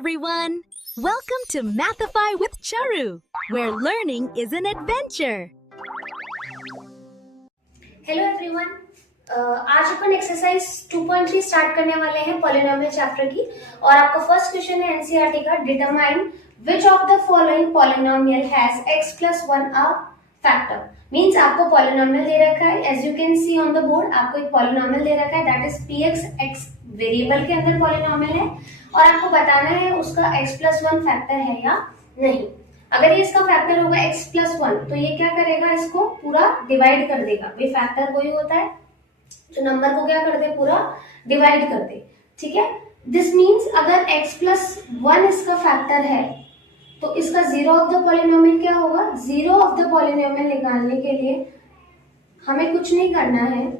everyone! Welcome to Mathify with Charu, where learning is an adventure. Hello everyone, आज अपन exercise 2.3 start करने वाले हैं polynomial chapter की। और आपका फर्स्ट क्वेश्चन है एनसीईआरटी का, determine which of the following polynomial has x plus 1 a factor. Means आपको पॉलिनोमियल दे रखा है, as you can see on the board आपको एक पॉलिनोमियल दे रखा है, that is px, x variable के अंदर पॉलिनोमियल है और आपको बताना है उसका x प्लस 1 फैक्टर है या नहीं। अगर ये इसका फैक्टर होगा x प्लस 1 तो ये क्या करेगा, इसको पूरा डिवाइड कर देगा। भाई फैक्टर कोई होता है जो नंबर को क्या कर दे, पूरा डिवाइड कर दे, ठीक है। दिस मीन्स अगर x प्लस 1 इसका फैक्टर है तो इसका जीरो ऑफ द पॉलिनोमियल क्या होगा। जीरो ऑफ द पॉलिनोमियल निकालने के लिए हमें कुछ नहीं करना है,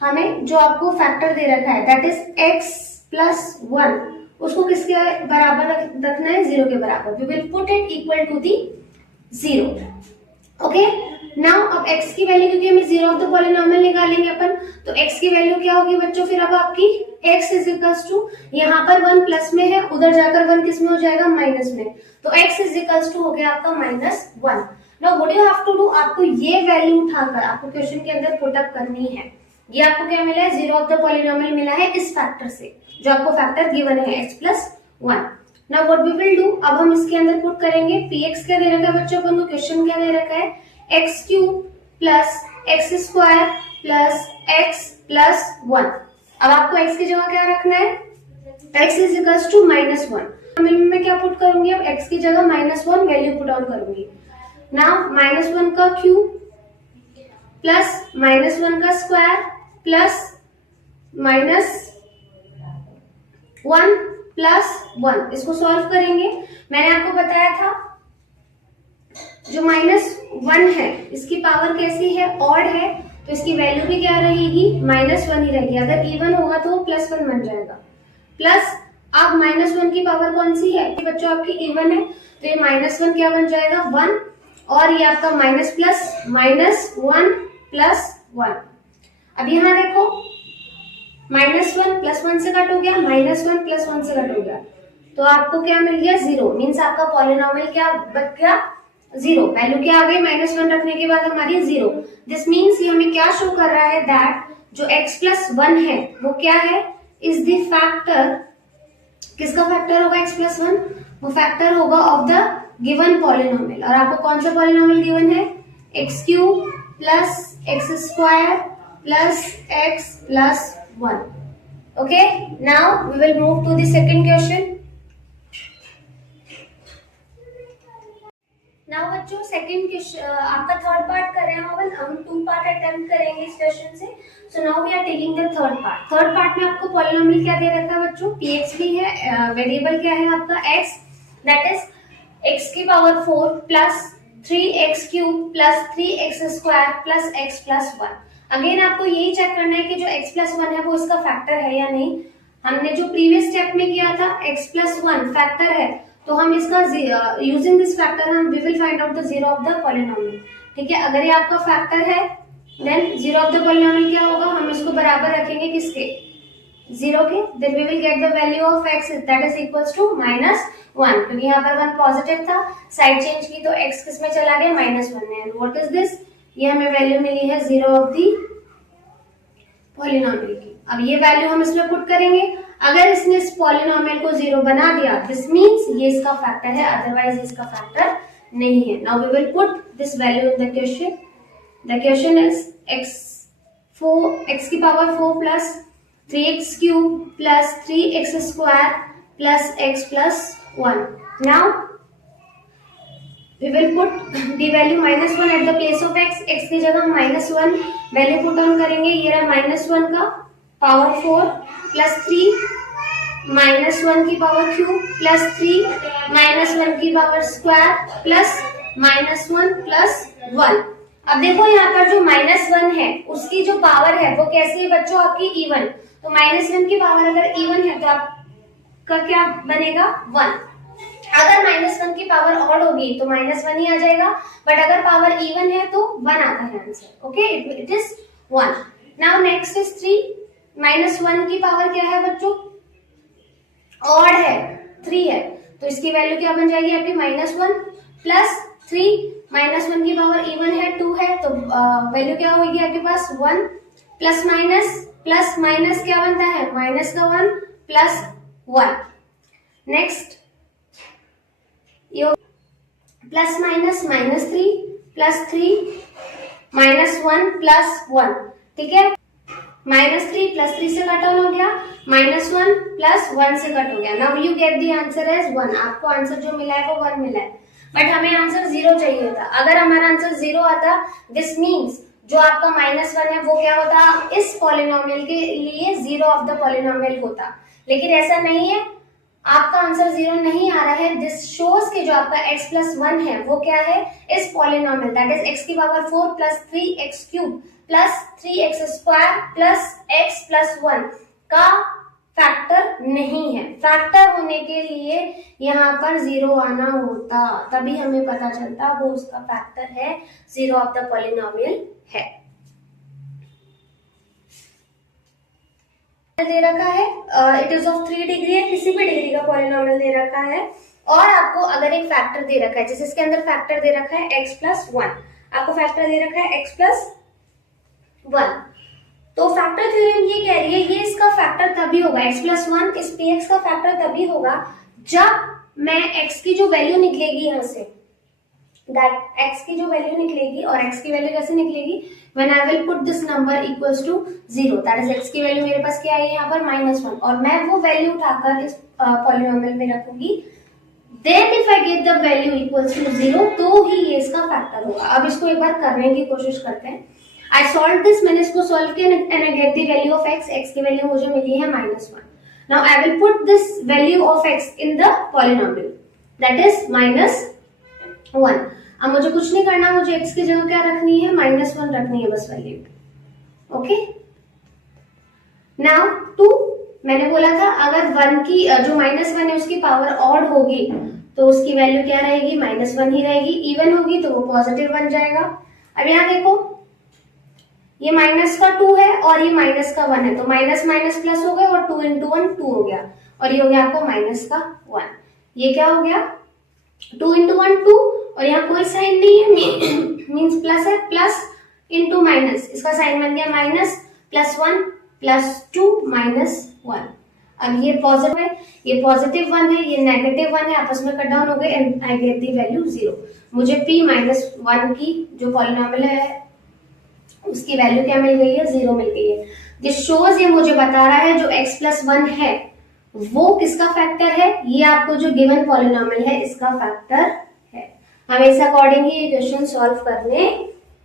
हमें जो आपको फैक्टर दे रखा है दैट इज x प्लस 1 उसको किसके बराबर रखना है, जीरो के बराबर। We will put it equal to the zero. Okay, now अब x की वैल्यू, क्योंकि हमें जीरो ऑफ द पॉलिनोमियल निकालेंगे अपन, तो x की वैल्यू क्या होगी बच्चों, फिर अब आपकी x इज इक्वल्स टू, यहाँ पर 1 प्लस में है, उधर जाकर 1 किस में हो जाएगा, माइनस में। तो x इज इक्वल्स टू हो गया आपका -1। Now what you have to do, आपको ये वैल्यू उठाकर आपको क्वेश्चन के अंदर पुट अप करनी है। ये आपको क्या मिला है, जीरो ऑफ द पॉलिनोमियल मिला है इस फैक्टर से, जो आपको फैक्टर गिवन है x plus 1। Now what we will do, अब हम इसके अंदर पुट करेंगे px क्या दे रखा है बच्चों अपन को, क्वेश्चन क्या दे रखा है, x cube plus x square plus x plus 1। अब आपको x की जगह क्या रखना है, x इज इक्वल्स टू -1। मैं क्या पुट करूंगी, अब x की जगह -1 वैल्यू पुट ऑन करूंगी। नाउ -1 का क्यूब प्लस -1 का स्क्वायर प्लस -1 प्लस 1, इसको सॉल्व करेंगे। मैंने आपको बताया था जो -1 है इसकी पावर कैसी है, ऑड है, तो इसकी वैल्यू भी क्या रहेगी, -1 ही रहेगी। अगर इवन होगा तो +1 बन जाएगा। प्लस अब -1 की पावर कौन सी है बच्चों, आपकी इवन है, तो ये -1 क्या बन जाएगा, 1, और ये आपका माइनस प्लस -1 प्लस 1। अब यहाँ देखो -1 प्लस 1 से कट हो गया, -1 प्लस 1 से कट हो गया, तो आपको क्या मिल गया, जीरो। मीन्स आपका पॉलिनोमियल क्या बच गया, जीरो। वैल्यू क्या आ गई, -1 रखने के बाद हमारी जीरो। दिस मीन्स ये हमें क्या शो कर रहा है, दैट जो x प्लस 1 है वो क्या है, इज द फैक्टर। किसका फैक्टर होगा x प्लस 1, वो फैक्टर होगा ऑफ द गिवन पॉलिनोमियल। और आपको कौन सा पॉलिनोमियल गिवन है, x cube plus x square plus x plus 1। Okay, now we will move to the second question. Now बच्चों सेकंड क्वेश्चन, आपका थर्ड पार्ट कर रहे हैं हम 2 पार्ट अटेम्प्ट करेंगे इस क्वेश्चन से। So now we are taking the third part. Third part में आपको पॉलिनोमियल क्या दे रखा है बच्चों, px भी है, वेरिएबल क्या है आपका x, दैट इज x की power 4 plus 3x cube plus 3x square plus x plus 1। Again आपको यही चेक करना है कि जो x प्लस 1 है वो इसका फैक्टर है या नहीं। हमने जो प्रीवियस स्टेप में किया था x प्लस 1 फैक्टर है, तो हम इसका यूजिंग दिस फैक्टर हम we will find out the zero of the polynomial. ठीक है, अगर ये आपका फैक्टर है then zero of the polynomial क्या होगा, हम इसको बराबर रखेंगे किसके, जीरो के। Then we will get the value of x that is equals to -1, क्योंकि यहाँ पर 1 पॉजिटिव था, साइड चेंज की तो x किस में चला गया, -1 में। एंड व्हाट इज दिस, ये हमें वैल्यू मिली है जीरो ऑफ दी पॉलिनोमियल की। अब ये वैल्यू हम इसमें पुट करेंगे। अगर इसने इस पॉलिनोमियल को जीरो बना दिया, दिस मींस ये इसका फैक्टर है, अदरवाइज इसका फैक्टर नहीं है। Now we will put this value in the question. The question is x की power 4 plus 3x cube plus 3x square plus x plus 1। Now we will put the value -1 at the place of x। x की जगह -1 value put on करेंगे। ये रहा -1 का power 4 plus 3 -1 की power cube plus 3 -1 की power square plus -1 plus 1। अब देखो यहाँ पर जो -1 है उसकी जो पावर है वो कैसी है बच्चों, आपकी इवन। तो -1 की पावर अगर इवन है तो आपका क्या बनेगा, 1। अगर -1 की पावर ऑड होगी तो -1 ही आ जाएगा, बट अगर पावर इवन है तो 1 आता है answer. Okay, it is 1। Now next is 3 -1 की पावर क्या है बच्चों, ऑड है 3 है, तो इसकी वैल्यू क्या बन जाएगी आपकी -1 प्लस 3 -1 की पावर इवन है 2 है, तो वैल्यू क्या होगी आपके पास 1 प्लस माइनस क्या बनता है माइनस का 1 प्लस 1। नेक्स्ट ये प्लस माइनस -3 प्लस 3 -1 प्लस 1, ठीक है। -3 प्लस 3 से कट ऑन हो गया, -1 प्लस 1 से कट हो गया। Now you get the answer as 1। आपको आंसर जो मिला है वो 1 मिला है, बट हमें आंसर 0 चाहिए था। अगर हमारा आंसर 0 आता, दिस मीन्स जो आपका -1 है वो क्या होता, इस पॉलिनोमियल के लिए 0 ऑफ द पॉलिनोमियल होता, लेकिन ऐसा नहीं है, आपका आंसर 0 नहीं आ रहा है। दिस शोज कि जो आपका x प्लस 1 है वो क्या है, इस पॉलिनोमियल दैट इज x की power 4 plus 3x cube plus 3x square plus x plus 1 का फैक्टर नहीं है। फैक्टर होने के लिए यहाँ पर 0 आना होता, तभी हमें पता चलता वो उसका फैक्टर है, 0 ऑफ द पॉलिनोमियल है। दे रखा है इट इज ऑफ 3 डिग्री है, किसी भी डिग्री का पॉलिनोमियल दे रखा है, और आपको अगर एक फैक्टर दे रखा है, जैसे इसके अंदर फैक्टर दे रखा है x प्लस 1, आपको फैक्टर दे रखा है x प्लस 1, तो फैक्टर थ्योरम ये कह रही है ये इसका फैक्टर तभी होगा, x प्लस 1 इस px का फैक्टर तभी होगा जब मैं x की जो वैल्यू निकलेगी यहाँ से, दैट x की जो वैल्यू निकलेगी, और x की वैल्यू कैसे निकलेगी, when I will put this number equals to 0, that is x की वैल्यू मेरे पास क्या है यहाँ पर -1, और मैं वो वैल्यू उठाकर इस पॉलिनोमियल में रखूंगी, then if I get the value equals to 0, तो ही ये इसका फैक्टर होगा। अब इसको एक बार करने की कोशिश करते हैं। I solved this, मैंने इसको सॉल्व किया and I get the value of x, x की वैल्यू मुझे मिली है -1। Now I will put this value of x in the polynomial, that is -1। अब मुझे कुछ नहीं करना, मुझे x की जगह क्या रखनी है, -1 रखनी है बस वैल्यू, ओके। नाउ 2, मैंने बोला था अगर 1 की जो -1 है उसकी पावर ऑड होगी तो उसकी वैल्यू क्या रहेगी, -1 ही रहेगी, इवन होगी तो वो पॉजिटिव बन जाएगा। अब यहाँ देखो ये माइनस का 2 है और ये माइनस का 1 है, तो माइनस माइनस प्लस हो गया और 2 इंटू 1 2 हो गया, और ये हो गया आपको माइनस का 1। ये क्या हो गया 2 इंटू 1 2, और यहाँ कोई साइन नहीं है मीन्स प्लस है, प्लस इंटू माइनस, इसका साइन बन गया माइनस, +1 +2 -1। अब ये पॉजिटिव है, ये पॉजिटिव 1 है, ये नेगेटिव 1 है, आपस में कट डाउन हो गए and I get the value 0। मुझे p -1 की जो पॉलिनोमियल है उसकी वैल्यू क्या मिल गई है, 0 मिल गई है। दिस शोज ये मुझे बता रहा है जो x प्लस 1 है वो किसका फैक्टर है, ये आपको जो गिवन पॉलिनोमियल है इसका फैक्टर है। हमें इस अकॉर्डिंग ही ये क्वेश्चन सॉल्व करने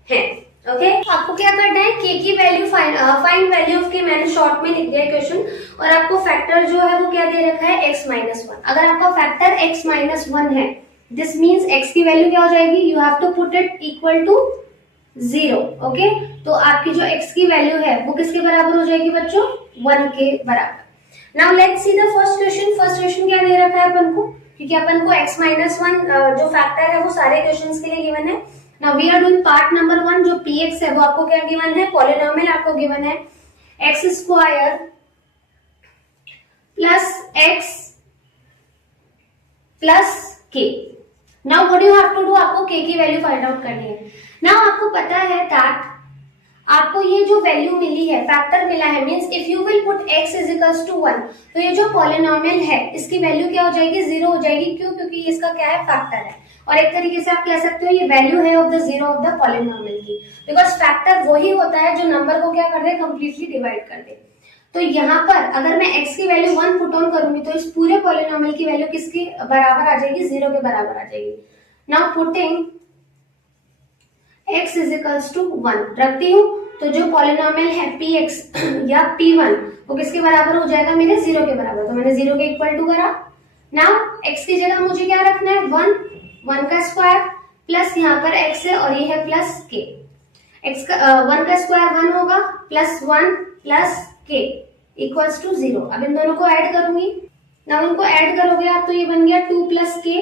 हैं, ओके। आपको क्या करना है, k की value find value of k, मैंने शॉर्ट में लिख दिया क्वेश्चन, और आपको फैक्टर जो है वो क्या दे रखा है, x -1। अगर आपका फैक्टर x -1 है, दिस मीन्स x की वैल्यू क्या हो जाएगी, you have to put it equal to 0, okay. तो आपकी जो x की वैल्यू है वो किसके बराबर हो जाएगी बच्चों, 1 के बराबर। Now let's see the first question. First question क्या दे रखा है अपन को, क्योंकि अपन को x -1 जो फैक्टर है वो सारे क्वेश्चंस के लिए गिवन है। Now we are doing part number 1, जो px है वो आपको क्या गिवन है, पॉलिनोमियल आपको गिवन है x square plus x plus k। Now what you have to do, आपको k की वैल्यू फाइंड आउट करनी है। नाउ आपको पता है दैट आपको ये जो वैल्यू मिली है, फैक्टर मिला है, means if you will put x is equals to 1, तो ये जो पॉलिनोमियल है इसकी वैल्यू क्या हो जाएगी, 0 हो जाएगी। क्यों, क्योंकि इसका क्या है, फैक्टर है, और एक तरीके से आप कह सकते हो ये वैल्यू है of the 0 of the polynomial की, बिकॉज फैक्टर वही होता है जो नंबर को क्या कर दे, कंप्लीटली डिवाइड कर दे। तो यहाँ पर अगर मैं x की वैल्यू 1 पुट ऑन करूंगी तो इस पूरे पॉलिनोमियल की वैल्यू किसके बराबर आ जाएगी, 0 के बराबर आ जाएगी। Now putting x is equals to 1 रखती हूँ, तो जो पॉलिनोमियल है px या p1 वो किसके बराबर हो जाएगा, मेरे 0 के बराबर। तो मैंने 0 के इक्वल टू करा। नाउ x की जगह मुझे क्या रखना है, 1 का स्क्वायर प्लस यहाँ पर x है और ये है प्लस k। x का 1 का स्क्वायर 1 होगा, plus 1 plus k equals to 0। अब इन दोनों को ऐड करूंगी, ना उनको ऐड करोगे आप तो ये बन गया 2 प्लस k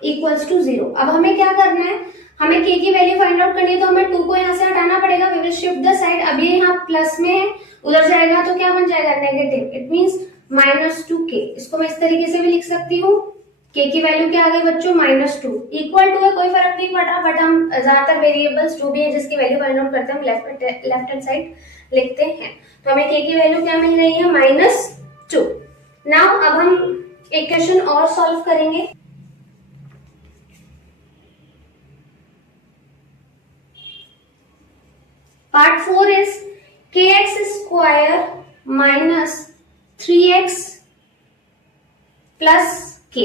इक्वल्स टू 0। अब हमें क्या करना है, हमें k की वैल्यू फाइंड आउट करनी है, तो हमें 2 को यहाँ से हटाना पड़ेगा। We will shift the side, अब ये यहाँ प्लस में है, उधर जाएगा तो क्या बन जाएगा, नेगेटिव। It means -2k। इसको मैं इस तरीके से भी लिख सकती हूँ, k की वैल्यू क्या आ गई बच्चों -2, इक्वल टू है, कोई फर्क नहीं पड़ा, बट हम ज्यादातर वेरिएबल्स जो भी है जिसकी वैल्यू फाइंड आउट करते हैं हम लेफ्ट हैंड साइड लिखते हैं। तो हमें k की वैल्यू क्या मिल रही है -2। नाउ अब हम एक क्वेश्चन और सॉल्व करेंगे। Part 4 is kx square -3x plus k।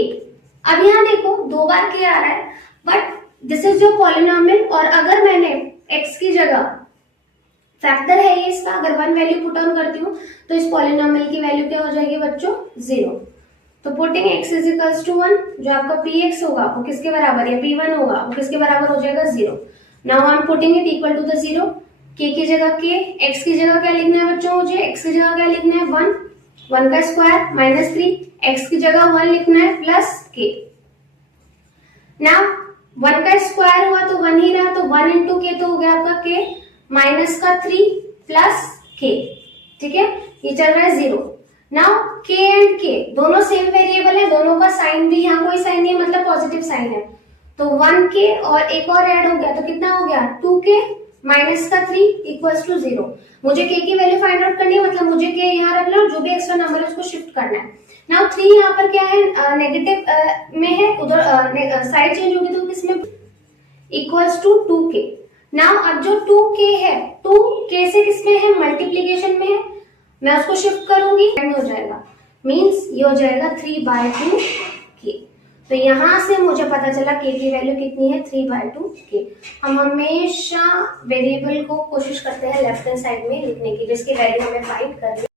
अब यहाँ देखो 2 बार k आ रहा है, but this is your polynomial, और अगर मैंने x की जगह, फैक्टर है ये इसका, अगर 1 वैल्यू पुट ऑन करती हूँ तो इस पॉलिनोमियल की वैल्यू क्या हो जाएगी बच्चों 0। तो putting x is equals to 1, जो आपका px होगा वो किसके बराबर, या p1 होगा वो किसके बराबर हो जाएगा 0। Now I am putting it equal to the 0, k की जगह k, x की जगह क्या लिखना है बच्चों, मुझे x की जगह क्या लिखना है 1, 1 का स्क्वायर -3, x की जगह 1 लिखना है प्लस k। नाउ 1 का स्क्वायर हुआ तो 1 ही रहा, तो 1 इंटू k तो हो गया आपका k माइनस का 3 प्लस k, ठीक है, ये चल रहा है 0। नाउ k एंड k दोनों सेम वेरिएबल है, दोनों का साइन भी, यहाँ कोई साइन नहीं है मतलब पॉजिटिव साइन है, तो 1k और एक और ऐड हो गया तो कितना हो गया 2k माइनस का 3 इक्वल्स टू 0। मुझे k की वैल्यू फाइंड आउट करनी है, मतलब मुझे k यहाँ रखना और जो भी एक्स्ट्रा नंबर है उसको शिफ्ट करना है। नाउ 3 यहाँ पर क्या है नेगेटिव में है, उधर साइड चेंज होगी तो किसमें इक्वल्स टू 2k। नाउ अब जो 2k है 2k से किसमें है मल्टीप्लीकेशन में है, मैं उसको शिफ्ट करूंगी हो जाएगा, मींस ये हो जाएगा 3/2k। तो यहां से मुझे पता चला k की वैल्यू कितनी है 3/2k। हम हमेशा वेरिएबल को कोशिश करते हैं लेफ्ट हैंड साइड में लिखने की जिसकी वैल्यू हमें फाइंड करनी